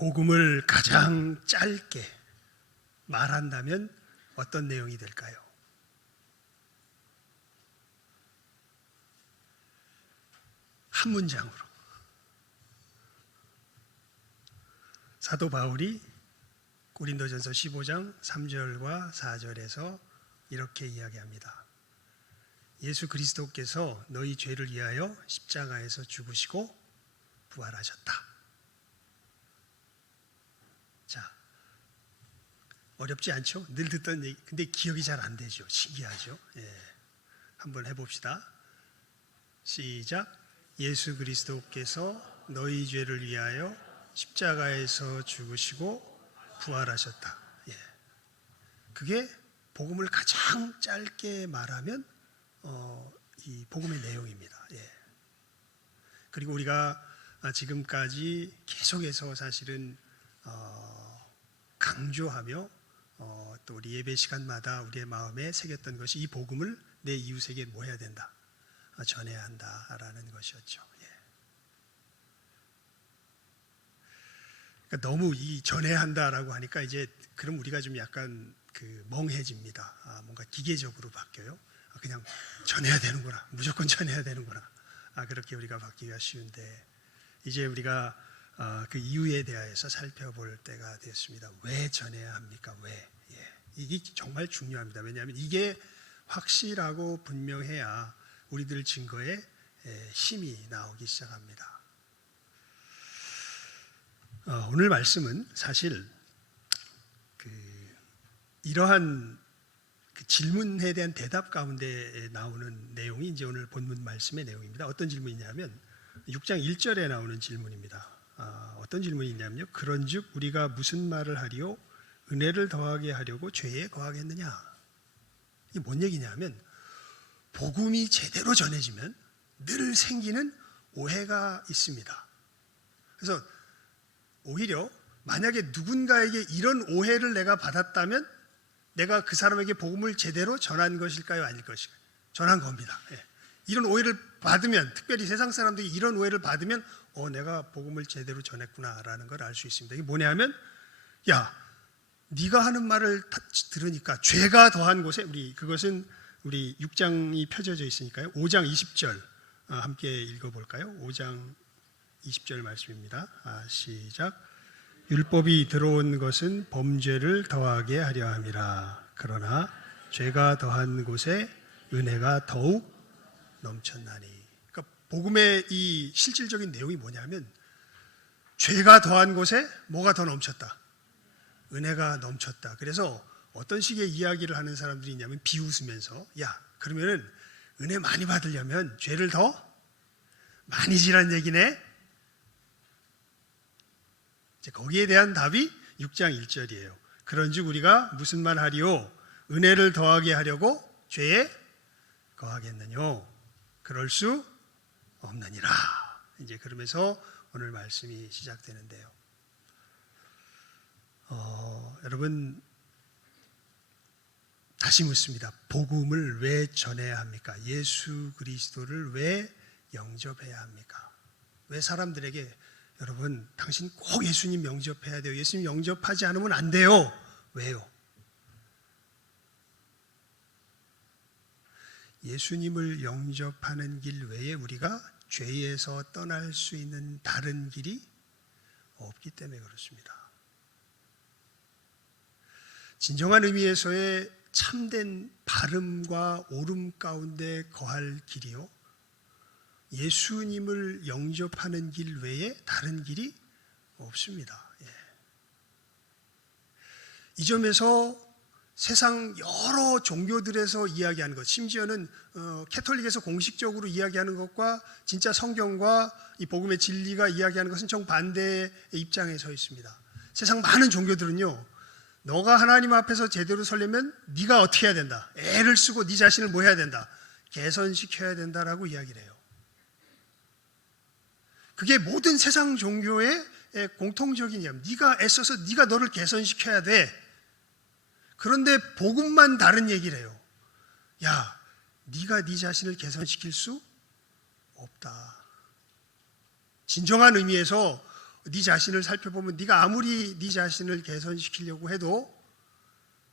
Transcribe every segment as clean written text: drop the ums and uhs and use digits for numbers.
복음을 가장 짧게 말한다면 어떤 내용이 될까요? 한 문장으로. 사도 바울이 고린도전서 15장 3절과 4절에서 이렇게 이야기합니다. 예수 그리스도께서 너희 죄를 위하여 십자가에서 죽으시고 부활하셨다. 자, 어렵지 않죠? 늘 듣던 얘기, 근데 기억이 잘 안 되죠. 신기하죠? 예. 한번 해봅시다. 시작. 예수 그리스도께서 너희 죄를 위하여 십자가에서 죽으시고 부활하셨다. 예. 그게 복음을 가장 짧게 말하면 이 복음의 내용입니다. 예. 그리고 우리가 지금까지 계속해서 사실은 강조하며 또 우리 예배 시간마다 우리의 마음에 새겼던 것이 이 복음을 내 이웃에게 뭐 해야 된다? 전해야 한다라는 것이었죠. 예. 그러니까 너무 이 전해야 한다라고 하니까 이제 그럼 우리가 좀 약간 멍해집니다. 뭔가 기계적으로 바뀌어요. 그냥 전해야 되는구나. 무조건 전해야 되는구나. 그렇게 우리가 바뀌기가 쉬운데 이제 우리가 그 이유에 대하여서 살펴볼 때가 됐습니다. 왜 전해야 합니까? 왜? 예. 이게 정말 중요합니다. 왜냐하면 이게 확실하고 분명해야 우리들 증거에 힘이 나오기 시작합니다. 오늘 말씀은 사실 이러한 질문에 대한 대답 가운데 나오는 내용이 이제 오늘 본문 말씀의 내용입니다. 어떤 질문이냐면 6장 1절에 나오는 질문입니다. 어떤 질문이 있냐면요. 그런즉 우리가 무슨 말을 하리요? 은혜를 더하게 하려고 죄에 거하겠느냐? 이게 뭔 얘기냐면 복음이 제대로 전해지면 늘 생기는 오해가 있습니다. 그래서 오히려 만약에 누군가에게 이런 오해를 내가 받았다면 내가 그 사람에게 복음을 제대로 전한 것일까요? 아닐 것일까요? 전한 겁니다. 예. 이런 오해를 받으면, 특별히 세상 사람들이 이런 오해를 받으면 내가 복음을 제대로 전했구나라는 걸 알 수 있습니다. 이게 뭐냐면 야, 네가 하는 말을 들으니까 죄가 더한 곳에 그것은 우리 6장이 펴져져 있으니까요. 5장 20절 함께 읽어볼까요? 5장 20절 말씀입니다. 시작. 율법이 들어온 것은 범죄를 더하게 하려 함이라. 그러나 죄가 더한 곳에 은혜가 더욱 넘쳤나니. 그러니까 복음의 이 실질적인 내용이 뭐냐면 죄가 더한 곳에 뭐가 더 넘쳤다? 은혜가 넘쳤다. 그래서 어떤 식의 이야기를 하는 사람들이 있냐면 비웃으면서 야, 그러면은 은혜 많이 받으려면 죄를 더 많이 지란 얘기네. 거기에 대한 답이 6장 1절이에요. 그런즉 우리가 무슨 말 하리요? 은혜를 더하게 하려고 죄에 거하겠느뇨? 그럴 수 없느니라. 이제 그러면서 오늘 말씀이 시작되는데요. 여러분 다시 묻습니다. 복음을 왜 전해야 합니까? 예수 그리스도를 왜 영접해야 합니까? 왜 사람들에게 여러분 당신 꼭 예수님 영접해야 돼요. 예수님 영접하지 않으면 안 돼요. 왜요? 예수님을 영접하는 길 외에 우리가 죄에서 떠날 수 있는 다른 길이 없기 때문에 그렇습니다. 진정한 의미에서의 참된 바름과 옳음 가운데 거할 길이요, 예수님을 영접하는 길 외에 다른 길이 없습니다. 예. 이 점에서 세상 여러 종교들에서 이야기하는 것, 심지어는 캐톨릭에서 공식적으로 이야기하는 것과 진짜 성경과 이 복음의 진리가 이야기하는 것은 정반대의 입장에 서 있습니다. 세상 많은 종교들은요, 너가 하나님 앞에서 제대로 서려면 네가 어떻게 해야 된다, 애를 쓰고 네 자신을 뭐 해야 된다, 개선시켜야 된다라고 이야기를 해요. 그게 모든 세상 종교의 공통적인 이야기. 네가 애써서 네가 너를 개선시켜야 돼. 그런데 복음만 다른 얘기를 해요. 야, 네가 네 자신을 개선시킬 수 없다. 진정한 의미에서 네 자신을 살펴보면 네가 아무리 네 자신을 개선시키려고 해도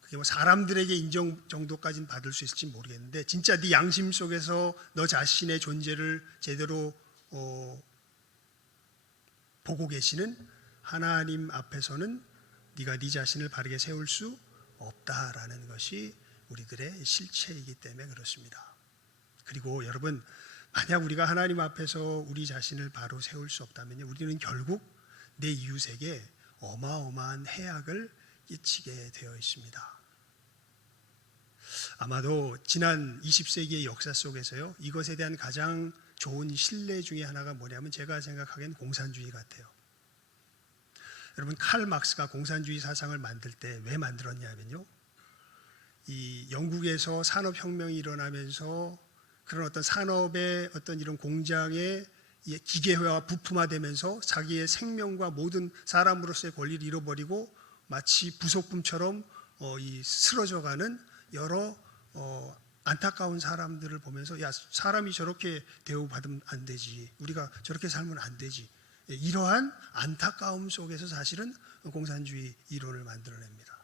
그게 뭐 사람들에게 인정 정도까지는 받을 수 있을지 모르겠는데 진짜 네 양심 속에서 너 자신의 존재를 제대로 보고 계시는 하나님 앞에서는 네가 네 자신을 바르게 세울 수 없다라는 것이 우리들의 실체이기 때문에 그렇습니다. 그리고 여러분, 만약 우리가 하나님 앞에서 우리 자신을 바로 세울 수 없다면요, 우리는 결국 내 이웃에게 어마어마한 해악을 끼치게 되어 있습니다. 아마도 지난 20세기의 역사 속에서요, 이것에 대한 가장 좋은 신뢰 중에 하나가 뭐냐면 제가 생각하기엔 공산주의 같아요. 여러분, 칼 막스가 공산주의 사상을 만들 때 왜 만들었냐면요, 이 영국에서 산업혁명이 일어나면서 그런 어떤 산업의 어떤 이런 공장의 기계화와 부품화되면서 자기의 생명과 모든 사람으로서의 권리를 잃어버리고 마치 부속품처럼 쓰러져가는 여러 안타까운 사람들을 보면서 야, 사람이 저렇게 대우받으면 안 되지, 우리가 저렇게 살면 안 되지, 이러한 안타까움 속에서 사실은 공산주의 이론을 만들어냅니다.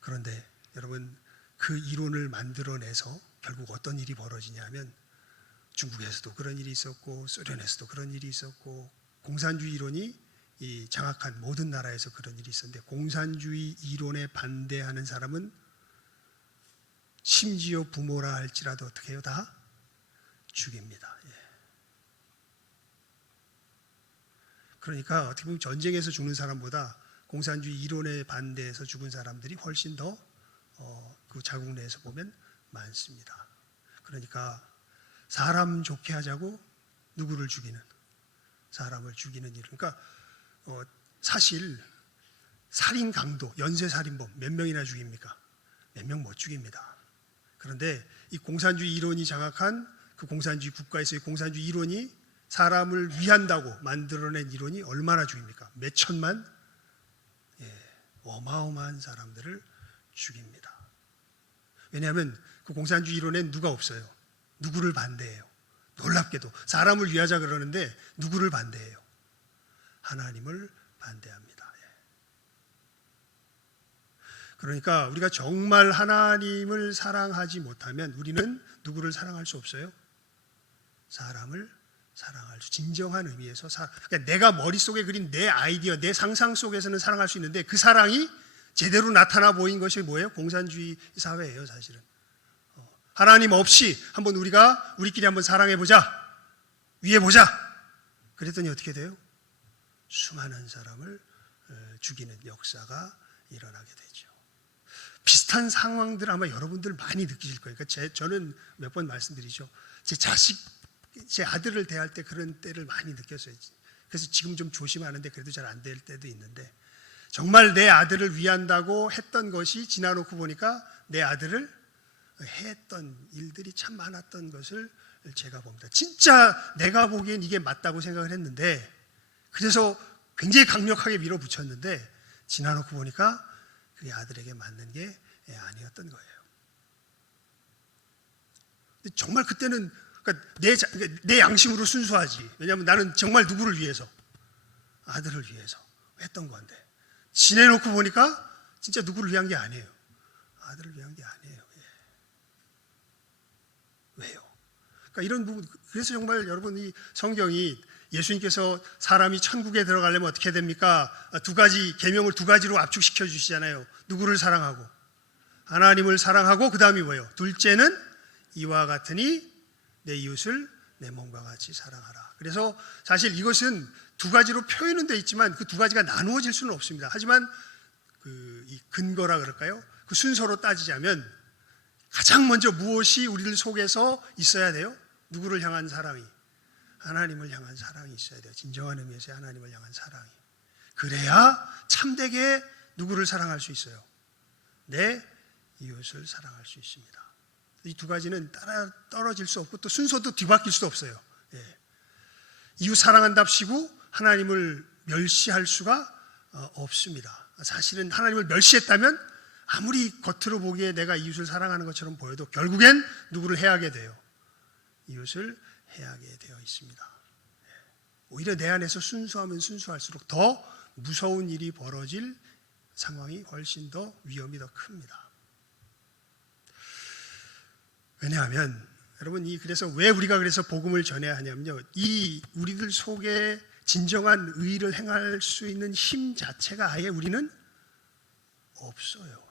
그런데 여러분, 그 이론을 만들어내서 결국 어떤 일이 벌어지냐면 중국에서도 그런 일이 있었고 소련에서도 그런 일이 있었고 공산주의 이론이 이 장악한 모든 나라에서 그런 일이 있었는데 공산주의 이론에 반대하는 사람은 심지어 부모라 할지라도 어떻게 해요? 다 죽입니다. 그러니까 어떻게 보면 전쟁에서 죽는 사람보다 공산주의 이론에 반대해서 죽은 사람들이 훨씬 더 그 자국 내에서 보면 많습니다. 그러니까 사람 좋게 하자고 누구를 죽이는, 사람을 죽이는 일. 그러니까 사실 살인 강도, 연쇄 살인범 몇 명이나 죽입니까? 몇 명 못 죽입니다. 그런데 이 공산주의 이론이 장악한 그 공산주의 국가에서의 공산주의 이론이 사람을 위한다고 만들어낸 이론이 얼마나 죽입니까? 몇 천만, 어마어마한 사람들을 죽입니다. 왜냐하면 그 공산주의 이론엔 누가 없어요? 누구를 반대해요? 놀랍게도 사람을 위하자 그러는데 누구를 반대해요? 하나님을 반대합니다. 그러니까 우리가 정말 하나님을 사랑하지 못하면 우리는 누구를 사랑할 수 없어요? 사람을 사랑할 수, 진정한 의미에서 그러니까 내가 머릿속에 그린 내 아이디어, 내 상상 속에서는 사랑할 수 있는데 그 사랑이 제대로 나타나 보인 것이 뭐예요? 공산주의 사회예요, 사실은. 하나님 없이 한번 우리끼리 한번 사랑해 보자, 위해 보자. 그랬더니 어떻게 돼요? 수많은 사람을 죽이는 역사가 일어나게 되죠. 비슷한 상황들 아마 여러분들 많이 느끼실 거예요. 그러니까 저는 몇 번 말씀드리죠. 제 아들을 대할 때 그런 때를 많이 느꼈어요. 그래서 지금 좀 조심하는데 그래도 잘 안 될 때도 있는데 정말 내 아들을 위한다고 했던 것이 지나놓고 보니까 내 아들을 했던 일들이 참 많았던 것을 제가 봅니다. 진짜 내가 보기엔 이게 맞다고 생각을 했는데 그래서 굉장히 강력하게 밀어붙였는데 지나놓고 보니까 그게 아들에게 맞는 게 아니었던 거예요. 근데 정말 그때는 그러니까 내 양심으로 순수하지. 왜냐하면 나는 정말 누구를 위해서? 아들을 위해서 했던 건데 지내놓고 보니까 진짜 누구를 위한 게 아니에요. 아들을 위한 게 아니에요. 왜요? 그러니까 이런 부분, 그래서 정말 여러분 이 성경이 예수님께서 사람이 천국에 들어가려면 어떻게 됩니까? 계명을 두 가지로 압축시켜 주시잖아요. 누구를 사랑하고 하나님을 사랑하고 그 다음이 뭐예요? 둘째는 이와 같으니 내 이웃을 내 몸과 같이 사랑하라. 그래서 사실 이것은 두 가지로 표현은 되어 있지만 그 두 가지가 나누어질 수는 없습니다. 하지만 이 근거라 그럴까요? 그 순서로 따지자면 가장 먼저 무엇이 우리를 속에서 있어야 돼요? 누구를 향한 사랑이? 하나님을 향한 사랑이 있어야 돼요. 진정한 의미에서 하나님을 향한 사랑이. 그래야 참되게 누구를 사랑할 수 있어요? 내 이웃을 사랑할 수 있습니다. 이 두 가지는 따라 떨어질 수 없고 또 순서도 뒤바뀔 수 없어요. 이웃 사랑한답시고 하나님을 멸시할 수가 없습니다. 사실은 하나님을 멸시했다면 아무리 겉으로 보기에 내가 이웃을 사랑하는 것처럼 보여도 결국엔 누구를 해하게 돼요? 이웃을 해하게 되어 있습니다. 오히려 내 안에서 순수하면 순수할수록 더 무서운 일이 벌어질 상황이 훨씬 더 위험이 더 큽니다. 왜냐하면 여러분, 그래서 왜 우리가 그래서 복음을 전해야 하냐면요, 이 우리들 속에 진정한 의를 행할 수 있는 힘 자체가 아예 우리는 없어요.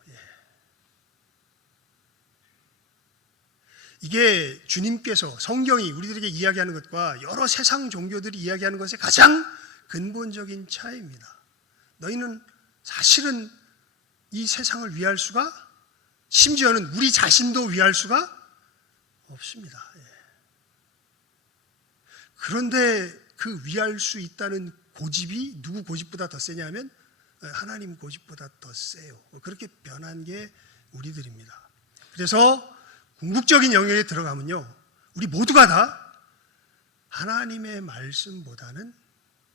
이게 주님께서, 성경이 우리들에게 이야기하는 것과 여러 세상 종교들이 이야기하는 것의 가장 근본적인 차이입니다. 너희는 사실은 이 세상을 위할 수가, 심지어는 우리 자신도 위할 수가 없습니다. 그런데 그 위할 수 있다는 고집이 누구 고집보다 더 세냐면 하나님 고집보다 더 세요. 그렇게 변한 게 우리들입니다. 그래서 궁극적인 영역에 들어가면요, 우리 모두가 다 하나님의 말씀보다는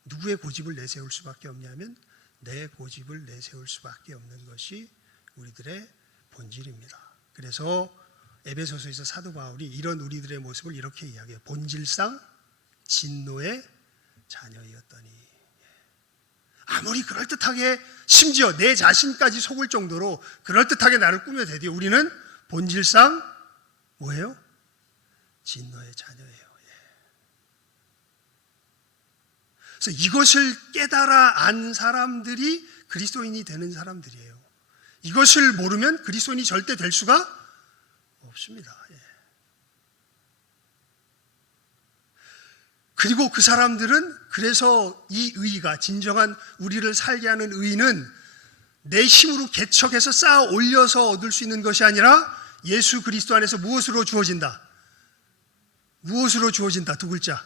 누구의 고집을 내세울 수밖에 없냐면 내 고집을 내세울 수밖에 없는 것이 우리들의 본질입니다. 그래서 에베소서에서 사도 바울이 이런 우리들의 모습을 이렇게 이야기해요. 본질상 진노의 자녀이었더니. 아무리 그럴듯하게, 심지어 내 자신까지 속을 정도로 그럴듯하게 나를 꾸며대도 우리는 본질상 뭐예요? 진노의 자녀예요. 그래서 이것을 깨달아 안 사람들이 그리스도인이 되는 사람들이에요. 이것을 모르면 그리스도인이 절대 될 수가 없습니다. 그리고 그 사람들은, 그래서 이 의의가, 진정한 우리를 살게 하는 의의는 내 힘으로 개척해서 쌓아 올려서 얻을 수 있는 것이 아니라 예수 그리스도 안에서 무엇으로 주어진다? 무엇으로 주어진다? 두 글자.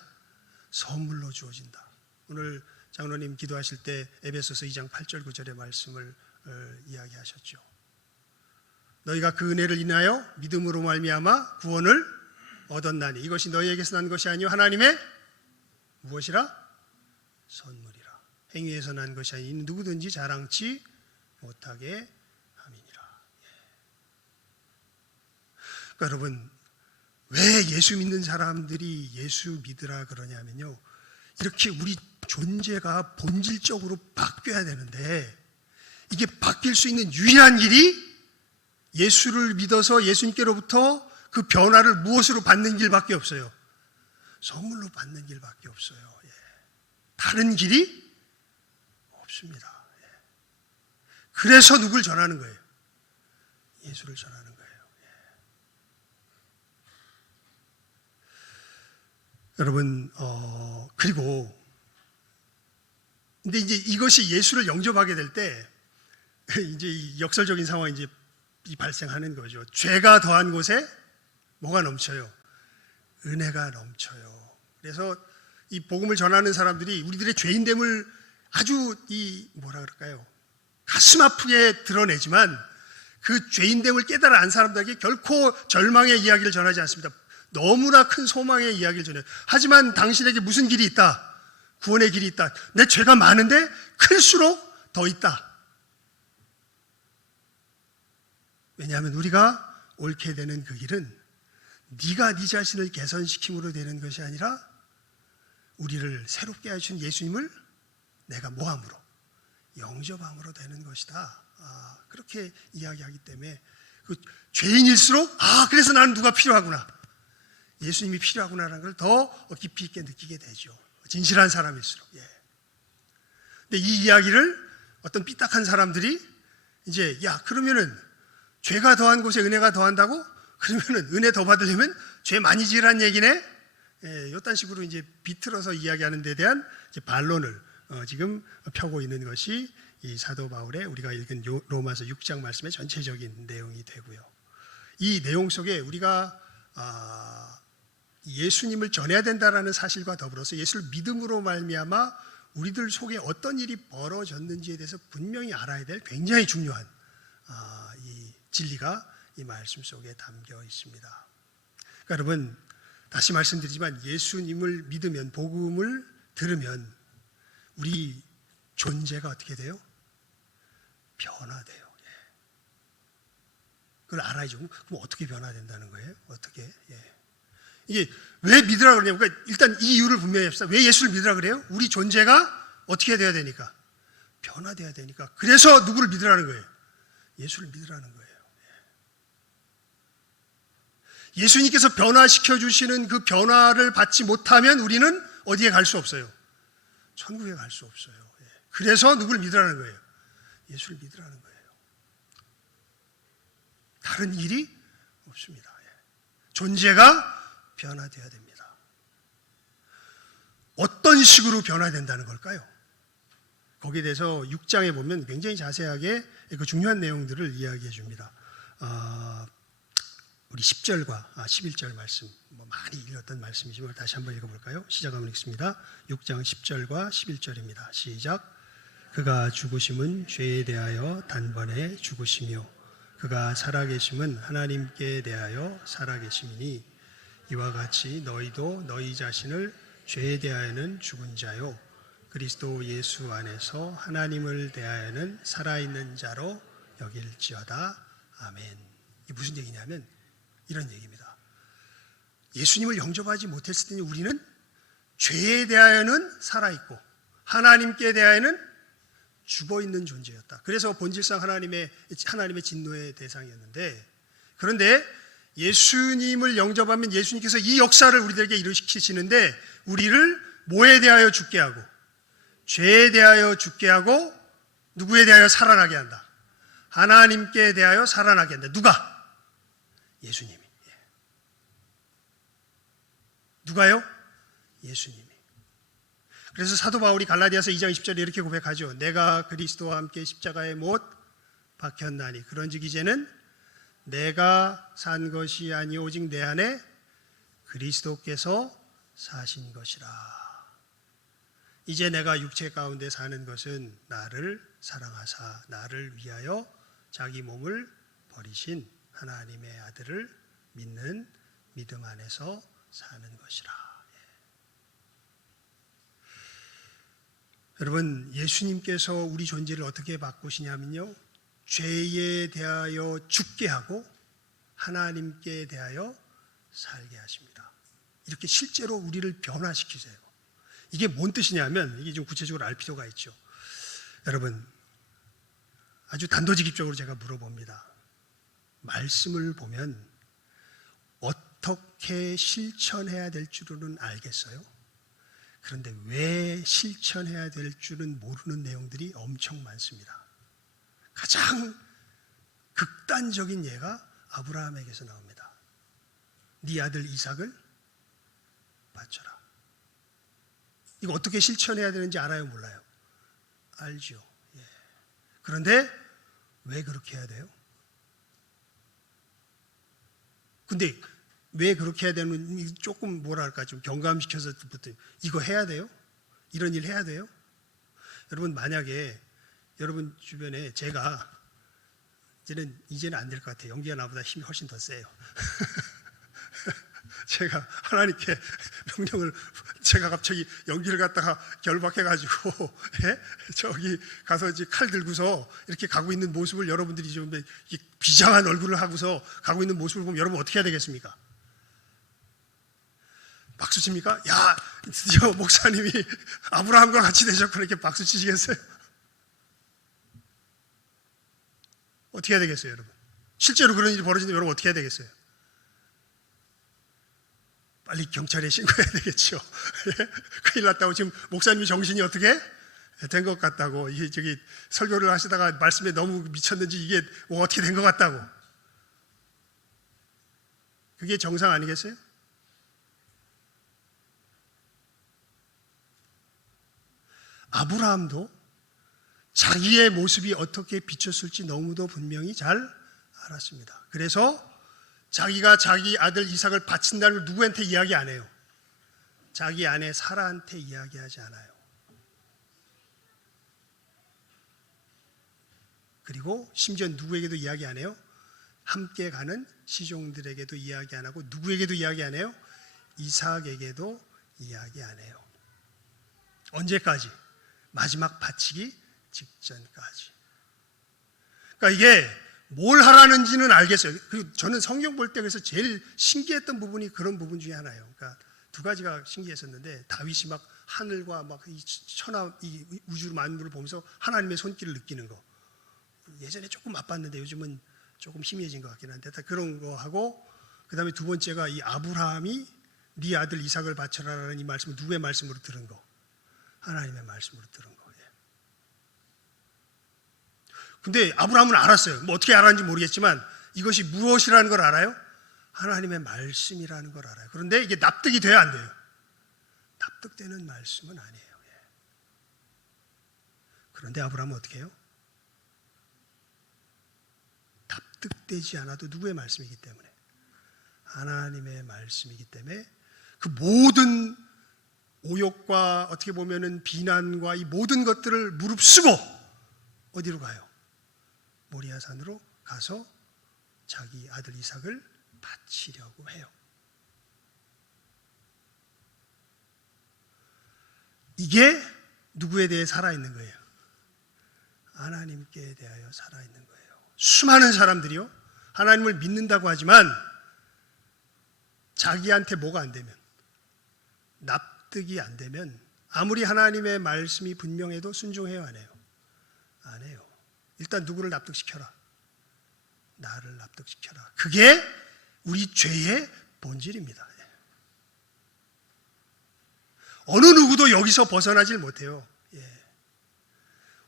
선물로 주어진다. 오늘 장로님 기도하실 때 에베소서 2장 8절 9절의 말씀을 이야기하셨죠. 너희가 그 은혜를 인하여 믿음으로 말미암아 구원을 얻었나니 이것이 너희에게서 난 것이 아니요 하나님의 무엇이라? 선물이라. 행위에서 난 것이 아니 누구든지 자랑치 못하게 함이니라. 그러니까 여러분, 왜 예수 믿는 사람들이 예수 믿으라 그러냐면요, 이렇게 우리 존재가 본질적으로 바뀌어야 되는데, 이게 바뀔 수 있는 유일한 길이 예수를 믿어서 예수님께로부터 그 변화를 무엇으로 받는 길밖에 없어요? 선물로 받는 길밖에 없어요. 다른 길이 없습니다. 그래서 누굴 전하는 거예요? 예수를 전하는 거예요. 여러분, 그리고 근데 이제 이것이 예수를 영접하게 될 때 이제 이 역설적인 상황이 이제 발생하는 거죠. 죄가 더한 곳에 뭐가 넘쳐요? 은혜가 넘쳐요. 그래서 이 복음을 전하는 사람들이 우리들의 죄인됨을 아주 뭐라 그럴까요? 가슴 아프게 드러내지만 그 죄인됨을 깨달아 안 사람들에게 결코 절망의 이야기를 전하지 않습니다. 너무나 큰 소망의 이야기를 전해요. 하지만 당신에게 무슨 길이 있다? 구원의 길이 있다. 내 죄가 많은데 클수록 더 있다. 왜냐하면 우리가 옳게 되는 그 길은 네가 네 자신을 개선시킴으로 되는 것이 아니라 우리를 새롭게 하신 예수님을 내가 뭐함으로? 영접함으로 되는 것이다. 그렇게 이야기하기 때문에 그 죄인일수록 그래서 나는 누가 필요하구나, 예수님이 필요하구나라는 걸 더 깊이 있게 느끼게 되죠. 진실한 사람일수록. 근데 이 이야기를 어떤 삐딱한 사람들이 이제 그러면은 죄가 더한 곳에 은혜가 더한다고? 그러면은 은혜 더 받으려면 죄 많이 지으란 얘기네? 이딴 식으로 이제 비틀어서 이야기하는 데 대한 이제 반론을 지금 펴고 있는 것이 이 사도 바울의 우리가 읽은 로마서 6장 말씀의 전체적인 내용이 되고요. 이 내용 속에 우리가 예수님을 전해야 된다라는 사실과 더불어서 예수를 믿음으로 말미암아 우리들 속에 어떤 일이 벌어졌는지에 대해서 분명히 알아야 될 굉장히 중요한 이 진리가 이 말씀 속에 담겨 있습니다. 그러니까 여러분, 다시 말씀드리지만 예수님을 믿으면, 복음을 들으면 우리 존재가 어떻게 돼요? 변화돼요. 그걸 알아야죠. 그럼 어떻게 변화된다는 거예요? 어떻게? 이게 왜 믿으라 그러냐면, 그러니까 일단 이 이유를 분명히 합시다. 왜 예수를 믿으라 그래요? 우리 존재가 어떻게 돼야 되니까? 변화돼야 되니까. 그래서 누구를 믿으라는 거예요? 예수를 믿으라는 거예요. 예수님께서 변화시켜 주시는 그 변화를 받지 못하면 우리는 어디에 갈 수 없어요? 천국에 갈 수 없어요. 그래서 누구를 믿으라는 거예요? 예수를 믿으라는 거예요. 다른 일이 없습니다. 존재가 변화돼야 됩니다. 어떤 식으로 변화된다는 걸까요? 거기에 대해서 6장에 보면 굉장히 자세하게 그 중요한 내용들을 이야기해 줍니다. 우리 10절과 11절 말씀, 많이 읽었던 말씀이지만 다시 한번 읽어볼까요? 시작하면 읽습니다. 6장 10절과 11절입니다. 시작. 그가 죽으심은 죄에 대하여 단번에 죽으시며 그가 살아계심은 하나님께 대하여 살아계심이니 이와 같이 너희도 너희 자신을 죄에 대하여는 죽은 자요 그리스도 예수 안에서 하나님을 대하여는 살아있는 자로 여길지어다. 아멘. 이게 무슨 얘기냐면 이런 얘기입니다. 예수님을 영접하지 못했을 때 우리는 죄에 대하여는 살아있고 하나님께 대하여는 죽어있는 존재였다. 그래서 본질상 하나님의 진노의 대상이었는데, 그런데 예수님을 영접하면 예수님께서 이 역사를 우리들에게 일으키시는데 우리를 뭐에 대하여 죽게 하고 죄에 대하여 죽게 하고 누구에 대하여 살아나게 한다? 하나님께 대하여 살아나게 한다. 누가? 예수님이. 누가요? 예수님이. 그래서 사도 바울이 갈라디아서 2장 20절에 이렇게 고백하죠. 내가 그리스도와 함께 십자가에 못 박혔나니 그런즉 이제는 내가 산 것이 아니 오직 내 안에 그리스도께서 사신 것이라. 이제 내가 육체 가운데 사는 것은 나를 사랑하사 나를 위하여 자기 몸을 버리신 하나님의 아들을 믿는 믿음 안에서 사는 것이라. 여러분, 예수님께서 우리 존재를 어떻게 바꾸시냐면요, 죄에 대하여 죽게 하고 하나님께 대하여 살게 하십니다. 이렇게 실제로 우리를 변화시키세요. 이게 뭔 뜻이냐면, 이게 좀 구체적으로 알 필요가 있죠. 여러분, 아주 단도직입적으로 제가 물어봅니다. 말씀을 보면 어떻게 실천해야 될 줄은 알겠어요? 그런데 왜 실천해야 될 줄은 모르는 내용들이 엄청 많습니다. 가장 극단적인 예가 아브라함에게서 나옵니다. 네 아들 이삭을 바쳐라. 이거 어떻게 실천해야 되는지 알아요? 몰라요? 알죠. 예. 그런데 왜 그렇게 해야 돼요? 근데 왜 그렇게 해야 되는, 조금 뭐랄까 좀 경감시켜서 이거 해야 돼요? 이런 일 해야 돼요? 여러분, 만약에 여러분 주변에 제가 이제는 안 될 것 같아요. 연기가 나보다 힘이 훨씬 더 세요. 제가 하나님께 명령을, 제가 갑자기 연기를 갖다가 결박해가지고 저기 가서 이제 칼 들고서 이렇게 가고 있는 모습을 여러분들이 좀 비장한 얼굴을 하고서 가고 있는 모습을 보면 여러분 어떻게 해야 되겠습니까? 박수 칩니까? 야, 드디어 목사님이 아브라함과 같이 되셨구나, 이렇게 박수 치시겠어요? 어떻게 해야 되겠어요, 여러분? 실제로 그런 일이 벌어지는데 여러분 어떻게 해야 되겠어요? 빨리 경찰에 신고해야 되겠죠. 큰일 났다고. 지금 목사님이 정신이 어떻게 된 것 같다고, 이게 저기 설교를 하시다가 말씀에 너무 미쳤는지 이게 어떻게 된 것 같다고. 그게 정상 아니겠어요? 아브라함도 자기의 모습이 어떻게 비쳤을지 너무도 분명히 잘 알았습니다. 그래서 자기가 자기 아들 이삭을 바친다는 걸 누구한테 이야기 안 해요. 자기 아내 사라한테 이야기하지 않아요. 그리고 심지어 누구에게도 이야기 안 해요. 함께 가는 시종들에게도 이야기 안 하고, 누구에게도 이야기 안 해요. 이삭에게도 이야기 안 해요. 언제까지? 마지막 바치기 직전까지. 그러니까 이게 뭘 하라는지는 알겠어요. 그리고 저는 성경 볼 때 그래서 제일 신기했던 부분이 그런 부분 중에 하나예요. 그러니까 두 가지가 신기했었는데, 다윗이 막 하늘과 막 이 천하 이 우주 만물을 보면서 하나님의 손길을 느끼는 거. 예전에 조금 맛봤는데 요즘은 조금 희미해진 것 같긴 한데, 그런 거 하고, 그다음에 두 번째가 이 아브라함이 네 아들 이삭을 바쳐라라는 이 말씀을 누구의 말씀으로 들은 거? 하나님의 말씀으로 들은 거. 근데 아브라함은 알았어요. 뭐 어떻게 알았는지 모르겠지만 이것이 무엇이라는 걸 알아요? 하나님의 말씀이라는 걸 알아요. 그런데 이게 납득이 돼야 안 돼요. 납득되는 말씀은 아니에요. 그런데 아브라함은 어떻게 해요? 납득되지 않아도 누구의 말씀이기 때문에, 하나님의 말씀이기 때문에 그 모든 오욕과 어떻게 보면은 비난과 이 모든 것들을 무릅쓰고 어디로 가요? 모리아산으로 가서 자기 아들 이삭을 바치려고 해요. 이게 누구에 대해 살아있는 거예요? 하나님께 대하여 살아있는 거예요. 수많은 사람들이요, 하나님을 믿는다고 하지만 자기한테 뭐가 안 되면, 납득이 안 되면 아무리 하나님의 말씀이 분명해도 순종해요, 안 해요? 안 해요. 일단 누구를 납득시켜라? 나를 납득시켜라. 그게 우리 죄의 본질입니다. 어느 누구도 여기서 벗어나질 못해요.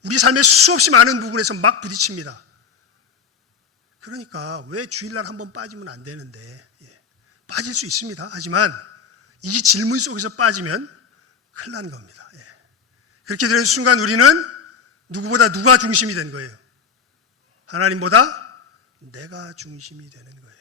우리 삶의 수없이 많은 부분에서 막 부딪힙니다. 그러니까 왜 주일날 한번 빠지면 안 되는데, 빠질 수 있습니다. 하지만 이 질문 속에서 빠지면 큰일 난 겁니다. 그렇게 되는 순간 우리는 누구보다 누가 중심이 된 거예요? 하나님보다 내가 중심이 되는 거예요.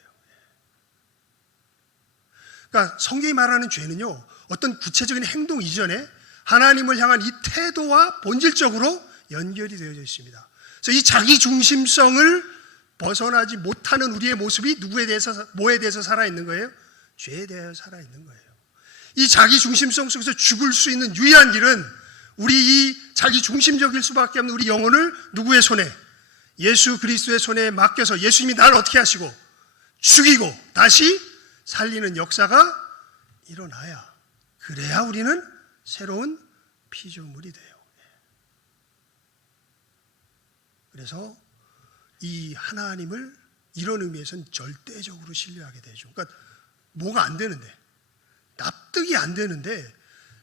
그러니까 성경이 말하는 죄는요, 어떤 구체적인 행동 이전에 하나님을 향한 이 태도와 본질적으로 연결이 되어져 있습니다. 그래서 이 자기 중심성을 벗어나지 못하는 우리의 모습이 누구에 대해서, 뭐에 대해서 살아있는 거예요? 죄에 대하여 살아있는 거예요. 이 자기 중심성 속에서 죽을 수 있는 유일한 길은 우리 이 자기 중심적일 수밖에 없는 우리 영혼을 누구의 손에? 예수 그리스도의 손에 맡겨서 예수님이 나를 어떻게 하시고 죽이고 다시 살리는 역사가 일어나야, 그래야 우리는 새로운 피조물이 돼요. 그래서 이 하나님을 이런 의미에서는 절대적으로 신뢰하게 되죠. 그러니까 뭐가 안 되는데, 납득이 안 되는데,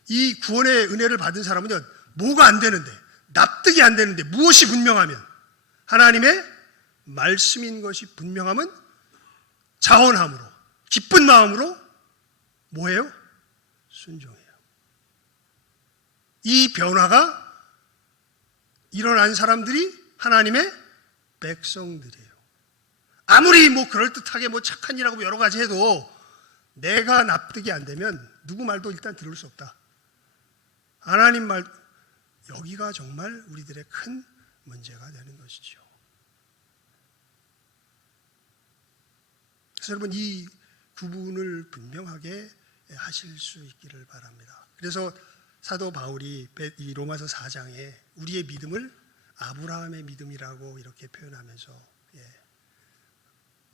이 구원의 은혜를 받은 사람은요, 뭐가 안 되는데, 납득이 안 되는데, 무엇이 분명하면, 하나님의 말씀인 것이 분명하면 자원함으로, 기쁜 마음으로 뭐예요? 순종해요. 이 변화가 일어난 사람들이 하나님의 백성들이에요. 아무리 뭐 그럴듯하게 뭐 착한 일하고 여러 가지 해도 내가 납득이 안 되면 누구 말도 일단 들을 수 없다. 하나님 말, 여기가 정말 우리들의 큰 문제가 되는 것이죠. 그래서 여러분, 이 구분을 분명하게 하실 수 있기를 바랍니다. 그래서 사도 바울이 이 로마서 4장에 우리의 믿음을 아브라함의 믿음이라고 이렇게 표현하면서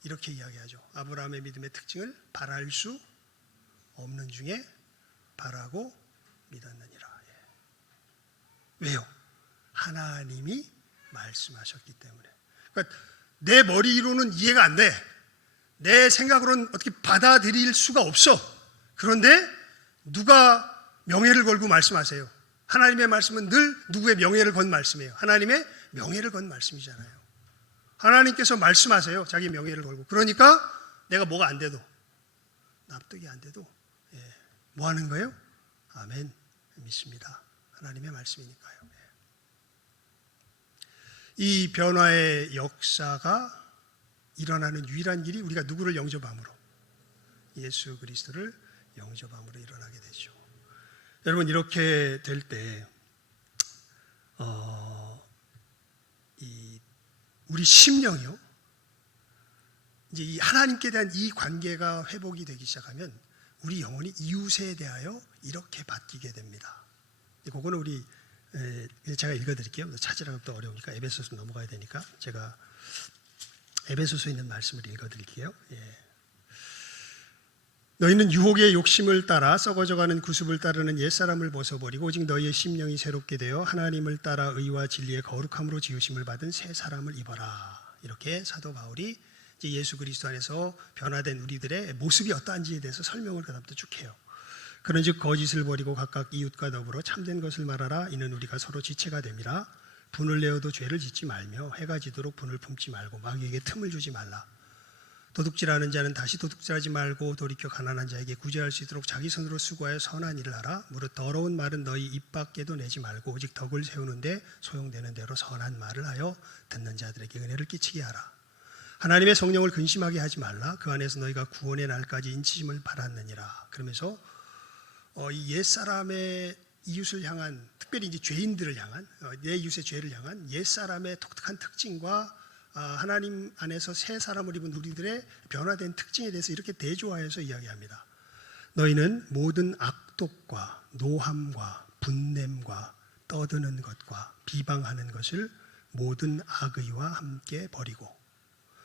이렇게 이야기하죠. 아브라함의 믿음의 특징을 바랄 수 없는 중에 바라고 믿었느니라. 왜요? 하나님이 말씀하셨기 때문에. 그러니까 내 머리로는 이해가 안 돼. 내 생각으로는 어떻게 받아들일 수가 없어. 그런데 누가 명예를 걸고 말씀하세요? 하나님의 말씀은 늘 누구의 명예를 건 말씀이에요? 하나님의 명예를 건 말씀이잖아요. 하나님께서 말씀하세요. 자기 명예를 걸고. 그러니까 내가 뭐가 안 돼도, 납득이 안 돼도 뭐 하는 거예요? 아멘, 믿습니다. 하나님의 말씀이니까요. 이 변화의 역사가 일어나는 유일한 길이 우리가 누구를 영접함으로, 예수 그리스도를 영접함으로 일어나게 되죠. 여러분, 이렇게 될 때 우리 심령이요, 이제 이 하나님께 대한 이 관계가 회복이 되기 시작하면 우리 영혼이 이웃에 대하여 이렇게 바뀌게 됩니다. 그거는 우리 제가 읽어드릴게요. 찾으라면 또 어려우니까 에베소서 넘어가야 되니까 제가 에베소서에 있는 말씀을 읽어드릴게요. 너희는 유혹의 욕심을 따라 썩어져가는 구습을 따르는 옛사람을 벗어버리고 오직 너희의 심령이 새롭게 되어 하나님을 따라 의와 진리의 거룩함으로 지으심을 받은 새 사람을 입어라. 이렇게 사도 바울이 이제 예수 그리스도 안에서 변화된 우리들의 모습이 어떠한지에 대해서 설명을 그다음부터 쭉 해요. 그런즉 거짓을 버리고 각각 이웃과 더불어 참된 것을 말하라. 이는 우리가 서로 지체가 됨이라. 분을 내어도 죄를 짓지 말며 해가 지도록 분을 품지 말고 마귀에게 틈을 주지 말라. 도둑질하는 자는 다시 도둑질하지 말고 돌이켜 가난한 자에게 구제할 수 있도록 자기 손으로 수고하여 선한 일을 하라. 무릇 더러운 말은 너희 입 밖에도 내지 말고 오직 덕을 세우는데 소용되는 대로 선한 말을 하여 듣는 자들에게 은혜를 끼치게 하라. 하나님의 성령을 근심하게 하지 말라. 그 안에서 너희가 구원의 날까지 인치심을 받았느니라. 그러면서 이 옛사람의 이웃을 향한, 특별히 이제 죄인들을 향한, 내 이웃의 죄를 향한 옛사람의 독특한 특징과 하나님 안에서 새 사람을 입은 우리들의 변화된 특징에 대해서 이렇게 대조하여서 이야기합니다. 너희는 모든 악독과 노함과 분냄과 떠드는 것과 비방하는 것을 모든 악의와 함께 버리고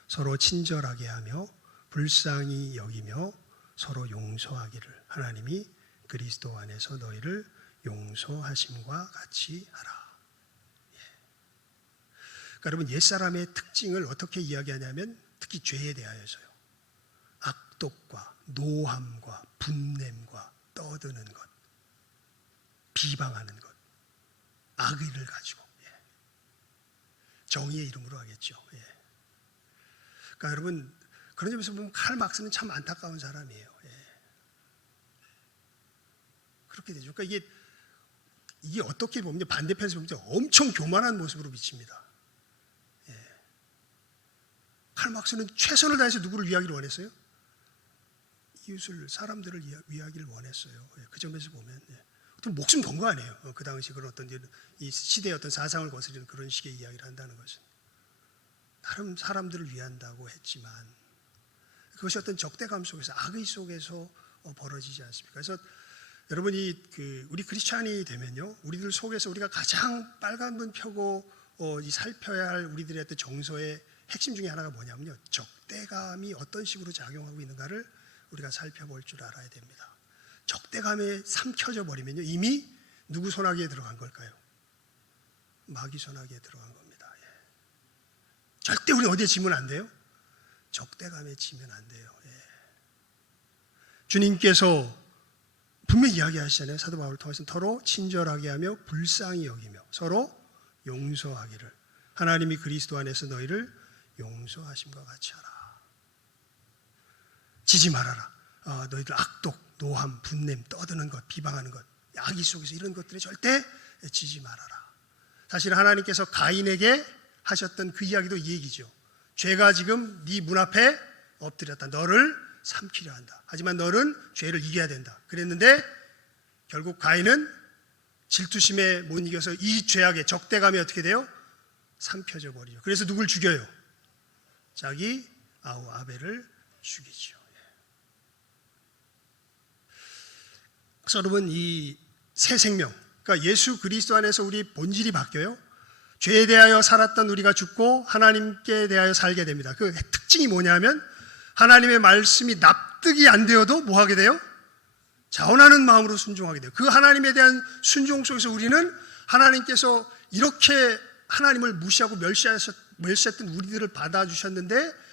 서로 친절하게 하며 불쌍히 여기며 서로 용서하기를 하나님이 그리스도 안에서 너희를 용서하심과 같이 하라. 그러니까 여러분, 옛사람의 특징을 어떻게 이야기하냐면 특히 죄에 대하여서요. 악독과 노함과 분냄과 떠드는 것, 비방하는 것, 악의를 가지고, 정의의 이름으로 하겠죠. 그러니까 여러분, 그런 점에서 보면 칼 막스는 참 안타까운 사람이에요. 그렇게 되죠. 그러니까 이게 어떻게 보면 반대편에서 보면 엄청 교만한 모습으로 비칩니다. 칼 막스는 최선을 다해서 누구를 위하기를 원했어요? 이웃을, 사람들을 위하기를 원했어요. 그 점에서 보면 어떤 목숨 건 거 아니에요. 그 당시 그런 어떤 이 시대의 어떤 사상을 거스르는 그런 식의 이야기를 한다는 것은 나름 사람들을 위한다고 했지만 그것이 어떤 적대감 속에서, 악의 속에서 벌어지지 않습니까? 그래서 여러분이 우리 크리스찬이 되면요, 우리들 속에서 우리가 가장 빨간 불 펴고 살펴야 할 우리들의 어떤 정서의 핵심 중에 하나가 뭐냐면요, 적대감이 어떤 식으로 작용하고 있는가를 우리가 살펴볼 줄 알아야 됩니다. 적대감에 삼켜져 버리면요, 이미 누구 손아귀에 들어간 걸까요? 마귀 손아귀에 들어간 겁니다. 절대 우리 어디에 지면 안 돼요? 적대감에 지면 안 돼요. 주님께서 분명히 이야기하시잖아요. 사도 바울을 통해서 서로 친절하게 하며 불쌍히 여기며 서로 용서하기를 하나님이 그리스도 안에서 너희를 용서하심과 같이 하라. 지지 말아라. 너희들 악독, 노함, 분냄, 떠드는 것, 비방하는 것, 악의 속에서 이런 것들에 절대 지지 말아라. 사실 하나님께서 가인에게 하셨던 그 이야기도 이 얘기죠. 죄가 지금 네 문 앞에 엎드렸다. 너를 삼키려 한다. 하지만 너는 죄를 이겨야 된다. 그랬는데 결국 가인은 질투심에 못 이겨서 이 죄악의 적대감이 어떻게 돼요? 삼켜져 버리죠. 그래서 누굴 죽여요? 자기 아우 아벨을 죽이죠. 그래서 여러분, 이 새 생명, 그러니까 예수 그리스도 안에서 우리 본질이 바뀌어요. 죄에 대하여 살았던 우리가 죽고 하나님께 대하여 살게 됩니다. 그 특징이 뭐냐면 하나님의 말씀이 납득이 안 되어도 뭐 하게 돼요? 자원하는 마음으로 순종하게 돼요. 그 하나님에 대한 순종 속에서 우리는 하나님께서 이렇게 하나님을 무시하고 멸시했던 우리들을 받아주셨는데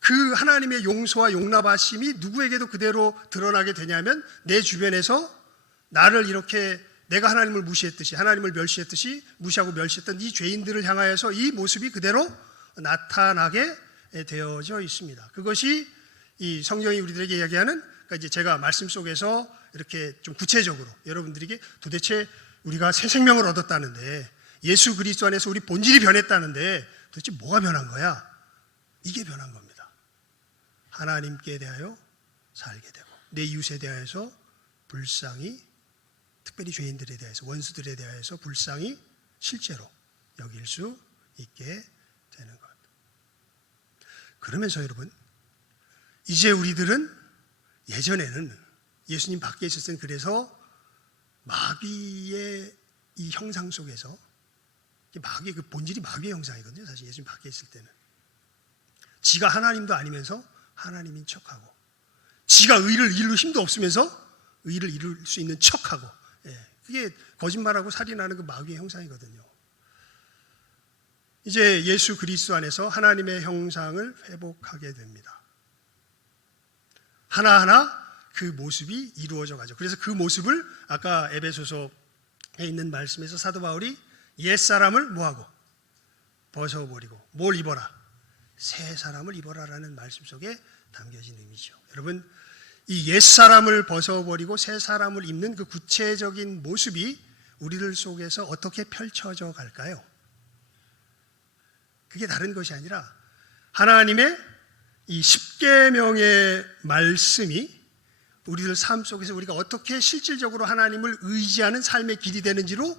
그 하나님의 용서와 용납하심이 누구에게도 그대로 드러나게 되냐면 내 주변에서 나를 이렇게 내가 하나님을 무시했듯이, 하나님을 멸시했듯이 무시하고 멸시했던 이 죄인들을 향하여서 이 모습이 그대로 나타나게 되어져 있습니다. 그것이 이 성경이 우리들에게 이야기하는, 그러니까 이제 제가 말씀 속에서 이렇게 좀 구체적으로 여러분들에게 도대체 우리가 새 생명을 얻었다는데, 예수 그리스도 안에서 우리 본질이 변했다는데 도대체 뭐가 변한 거야? 이게 변한 겁니다. 하나님께 대하여 살게 되고 내 이웃에 대하여서 불쌍히, 특별히 죄인들에 대해서, 원수들에 대해서 불쌍히 실제로 여길 수 있게 되는 것. 그러면서 여러분, 이제 우리들은 예전에는 예수님 밖에 있을 때는 그래서 마귀의 이 형상 속에서, 마귀의 그 본질이 마귀의 형상이거든요. 사실 예수님 밖에 있을 때는 지가 하나님도 아니면서 하나님인 척하고, 지가 의를 이룰 힘도 없으면서 의를 이룰 수 있는 척하고, 그게 거짓말하고 살인하는 그 마귀의 형상이거든요. 이제 예수 그리스도 안에서 하나님의 형상을 회복하게 됩니다. 하나하나 그 모습이 이루어져 가죠. 그래서 그 모습을 아까 에베소서에 있는 말씀에서 사도 바울이 옛사람을 뭐하고? 벗어버리고 뭘 입어라? 새 사람을 입어라라는 말씀 속에 담겨진 의미죠. 여러분, 이 옛사람을 벗어버리고 새 사람을 입는 그 구체적인 모습이 우리들 속에서 어떻게 펼쳐져 갈까요? 그게 다른 것이 아니라 하나님의 이 십계명의 말씀이 우리들 삶 속에서 우리가 어떻게 실질적으로 하나님을 의지하는 삶의 길이 되는지로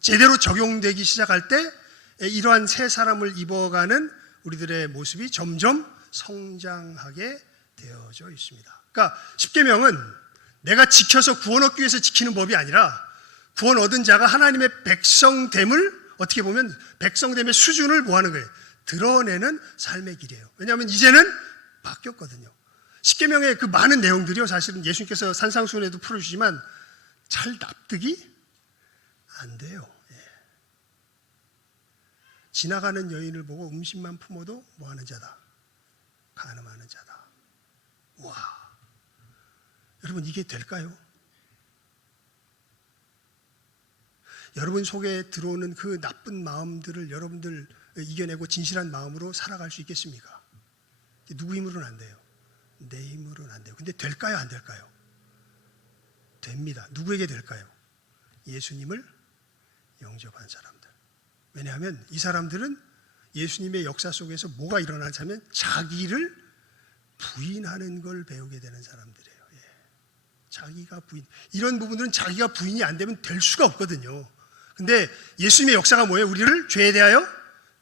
제대로 적용되기 시작할 때 이러한 새 사람을 입어가는 우리들의 모습이 점점 성장하게 되어져 있습니다. 그러니까 십계명은 내가 지켜서 구원 얻기 위해서 지키는 법이 아니라 구원 얻은 자가 하나님의 백성됨을 어떻게 보면 백성됨의 수준을 뭐 하는 거예요? 드러내는 삶의 길이에요. 왜냐하면 이제는 바뀌었거든요. 십계명의 그 많은 내용들이요, 사실은 예수님께서 산상수훈에도 풀어주시지만 잘 납득이 안 돼요. 지나가는 여인을 보고 음식만 품어도 뭐 하는 자다? 간음하는 자다. 와, 여러분 이게 될까요? 여러분 속에 들어오는 그 나쁜 마음들을 여러분들 이겨내고 진실한 마음으로 살아갈 수 있겠습니까? 누구 힘으로는 안 돼요. 내 힘으로는 안 돼요. 근데 될까요? 안 될까요? 됩니다. 누구에게 될까요? 예수님을 영접한 사람들. 왜냐하면 이 사람들은 예수님의 역사 속에서 뭐가 일어나자면 자기를 부인하는 걸 배우게 되는 사람들이에요. 자기가 부인. 이런 부분들은 자기가 부인이 안 되면 될 수가 없거든요. 근데 예수님의 역사가 뭐예요? 우리를 죄에 대하여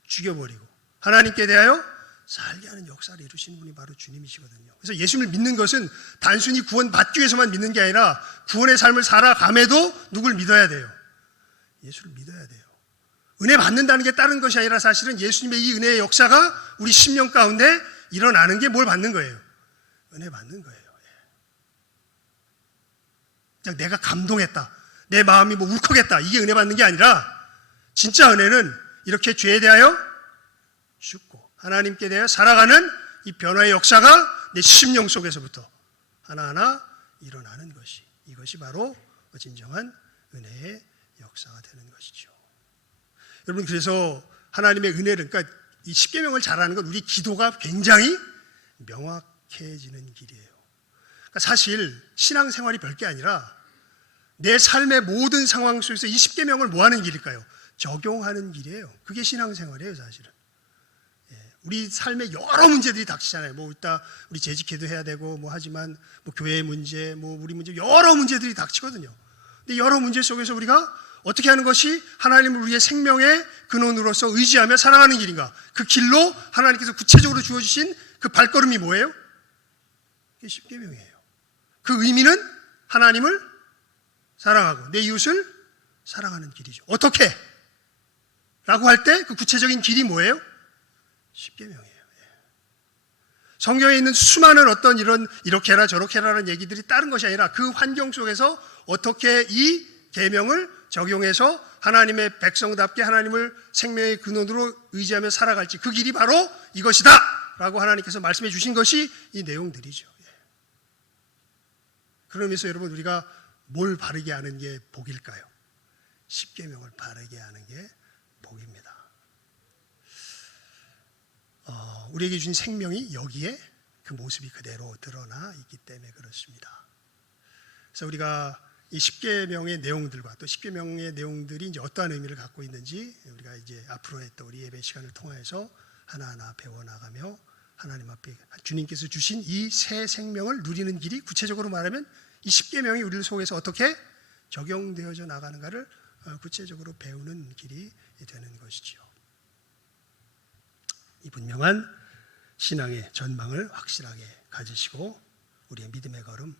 죽여버리고 하나님께 대하여 살게 하는 역사를 이루시는 분이 바로 주님이시거든요. 그래서 예수님을 믿는 것은 단순히 구원받기 위해서만 믿는 게 아니라 구원의 삶을 살아감에도 누굴 믿어야 돼요? 예수를 믿어야 돼요. 은혜 받는다는 게 다른 것이 아니라 사실은 예수님의 이 은혜의 역사가 우리 심령 가운데 일어나는 게 뭘 받는 거예요? 은혜 받는 거예요. 그냥 내가 감동했다, 내 마음이 뭐 울컥했다, 이게 은혜 받는 게 아니라 진짜 은혜는 이렇게 죄에 대하여 죽고 하나님께 대하여 살아가는 이 변화의 역사가 내 심령 속에서부터 하나하나 일어나는 것이, 이것이 바로 진정한 은혜의 역사가 되는 것이죠. 여러분, 그래서 하나님의 은혜를, 그러니까 이 십계명을 잘하는 건 우리 기도가 굉장히 명확해지는 길이에요. 그러니까 사실 신앙생활이 별게 아니라 내 삶의 모든 상황 속에서 이 십계명을 뭐 하는 길일까요? 적용하는 길이에요. 그게 신앙생활이에요, 사실은. 우리 삶에 여러 문제들이 닥치잖아요. 뭐 이따 우리 재직회도 해야 되고 뭐 하지만 뭐 교회 문제, 뭐 우리 문제, 여러 문제들이 닥치거든요. 근데 여러 문제 속에서 우리가 어떻게 하는 것이 하나님을 우리의 생명의 근원으로서 의지하며 살아가는 길인가? 그 길로 하나님께서 구체적으로 주어주신 그 발걸음이 뭐예요? 그게 십계명이에요. 그 의미는 하나님을 사랑하고 내 이웃을 사랑하는 길이죠. 어떻게? 라고 할 때 그 구체적인 길이 뭐예요? 십계명이에요. 성경에 있는 수많은 어떤 이렇게 해라 저렇게 해라라는 얘기들이 다른 것이 아니라 그 환경 속에서 어떻게 이 계명을 적용해서 하나님의 백성답게 하나님을 생명의 근원으로 의지하며 살아갈지, 그 길이 바로 이것이다 라고 하나님께서 말씀해 주신 것이 이 내용들이죠. 그러면서 여러분, 우리가 뭘 바르게 하는 게 복일까요? 십계명을 바르게 하는 게 복입니다. 우리에게 주신 생명이 여기에 그 모습이 그대로 드러나 있기 때문에 그렇습니다. 그래서 우리가 이 십계명의 내용들과 또 십계명의 내용들이 이제 어떠한 의미를 갖고 있는지 우리가 이제 앞으로의 또 우리 예배 시간을 통해서 하나하나 배워나가며 하나님 앞에 주님께서 주신 이 새 생명을 누리는 길이, 구체적으로 말하면 이 십계명이 우리들 속에서 어떻게 적용되어져 나가는가를 구체적으로 배우는 길이 되는 것이지요. 이 분명한 신앙의 전망을 확실하게 가지시고 우리의 믿음의 걸음,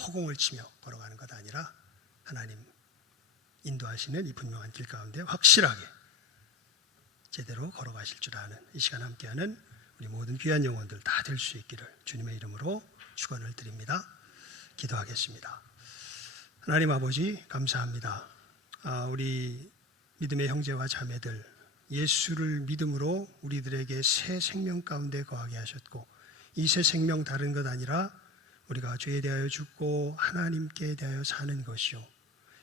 허공을 치며 걸어가는 것 아니라 하나님 인도하시는 이 분명한 길 가운데 확실하게 제대로 걸어가실 줄 아는 이 시간 함께하는 우리 모든 귀한 영혼들 다 될 수 있기를 주님의 이름으로 축원을 드립니다. 기도하겠습니다. 하나님 아버지 감사합니다. 우리 믿음의 형제와 자매들 예수를 믿음으로 우리들에게 새 생명 가운데 거하게 하셨고 이 새 생명 다른 것 아니라 우리가 죄에 대하여 죽고 하나님께 대하여 사는 것이요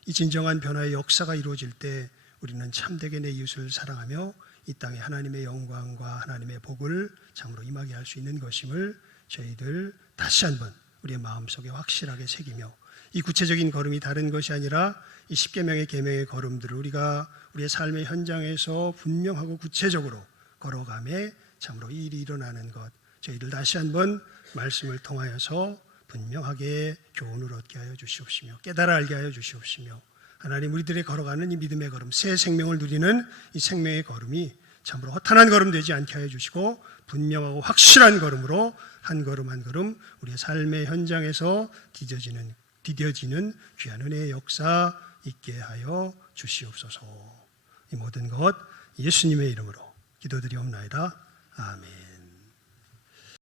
이 진정한 변화의 역사가 이루어질 때 우리는 참되게 내 이웃을 사랑하며 이 땅에 하나님의 영광과 하나님의 복을 참으로 임하게 할 수 있는 것임을 저희들 다시 한번 우리의 마음속에 확실하게 새기며 이 구체적인 걸음이 다른 것이 아니라 이 십계명의 계명의 걸음들을 우리가 우리의 삶의 현장에서 분명하고 구체적으로 걸어가며 참으로 이 일이 일어나는 것 저희들 다시 한번 말씀을 통하여서 분명하게 교훈을 얻게 하여 주시옵시며 깨달아 알게 하여 주시옵시며 하나님 우리들의 걸어가는 이 믿음의 걸음 새 생명을 누리는 이 생명의 걸음이 참으로 허탄한 걸음 되지 않게 하여 주시고 분명하고 확실한 걸음으로 한 걸음 한 걸음 우리의 삶의 현장에서 디뎌지는 귀한 은혜의 역사 있게 하여 주시옵소서. 이 모든 것 예수님의 이름으로 기도드리옵나이다. 아멘.